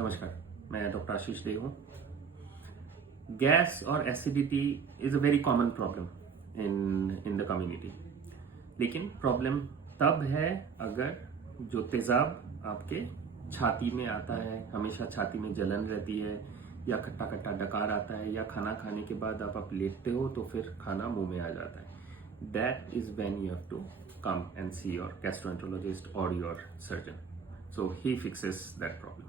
नमस्कार, मैं डॉक्टर आशीष दे हूँ। गैस और acidity is a very common problem in the community. लेकिन प्रॉब्लम तब है अगर जो तेज़ाब आपके छाती में आता है, हमेशा छाती में जलन रहती है, या खट्टा खट्टा डकार आता है, या खाना खाने के बाद आप लेटते हो तो फिर खाना मुंह में आ जाता है। That is when you have to come and see your gastroenterologist or your surgeon. So he fixes that problem.